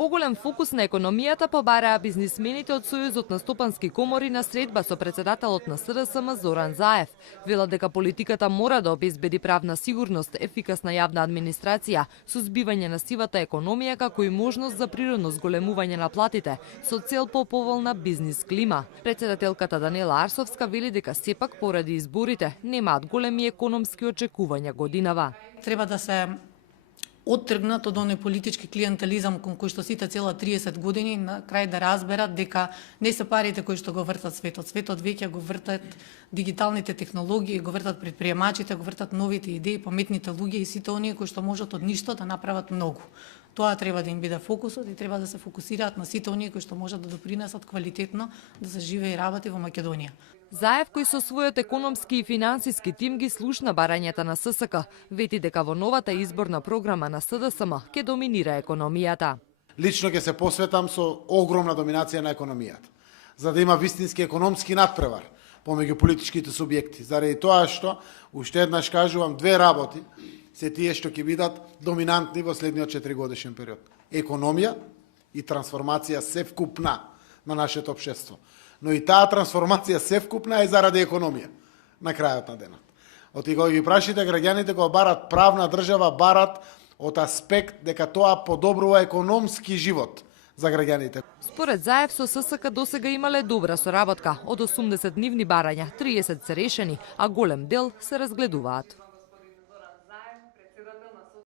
Поголем фокус на економијата побараа бизнисмените од Сојузот на стопански комори на средба со председателот на СДСМ Зоран Заев. Велат дека политиката мора да обезбеди правна сигурност, ефикасна јавна администрација, сузбивање на сивата економија како и можност за природно зголемување на платите со цел поповолна бизнис клима. Председателката Даниела Арсовска вели дека сепак поради изборите немаат големи економски очекувања годинава. Треба да се оттргнат од оној политички клиентелизам кон кој што сите цела 30 години на крај да разберат дека не се парите кои што го вртат светот. Светот веќе го вртат дигиталните технологии, го вртат предприемачите, го вртат новите идеи, паметните луѓе и сите оние кои што можат од ништо да направат многу. Тоа треба да им биде фокусот и треба да се фокусираат на сите оние кои што можат да допринесат квалитетно да се живее и работи во Македонија. Заев, кој со својот економски и финансиски тим ги слушна барањата на ССК, вети дека во новата изборна програма на СДСМ ќе доминира економијата. Лично ќе се посветам со огромна доминација на економијата, за да има вистински економски надпревар помеѓу политичките субјекти. Заради тоа што, уште еднаш кажувам, две работи се тие што ќе бидат доминантни во следниот 4-годишен период. Економија и трансформација севкупна на нашето општество. Но и таа трансформација севкупна е заради економија на крајот на денот. Оти кога ги прашите граѓаните кога барат правна држава, барат од аспект дека тоа подобрува економски живот за граѓаните. Според Заев со ССК досега имале добра соработка. Од 80 нивни барања, 30 се решени, а голем дел се разгледуваат.